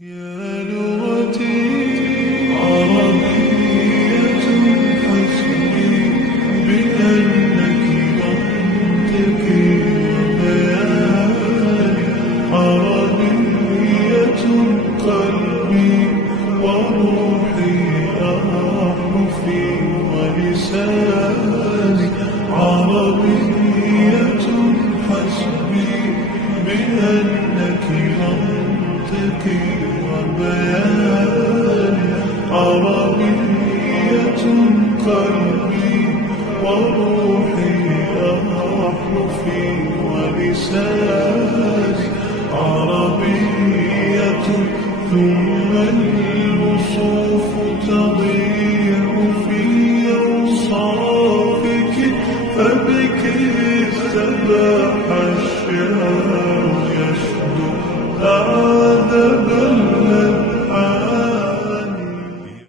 يا لغتي عربية حسبي بأنك منطقي وبياني عربية قلبي وروحي أحرفي ولساني عربية حسبي بأنك منطقي وبياني عربية قلبي وروحي أحرفي ولساني عربية ثم الوصوف تضيع في أوصافك فبك السباح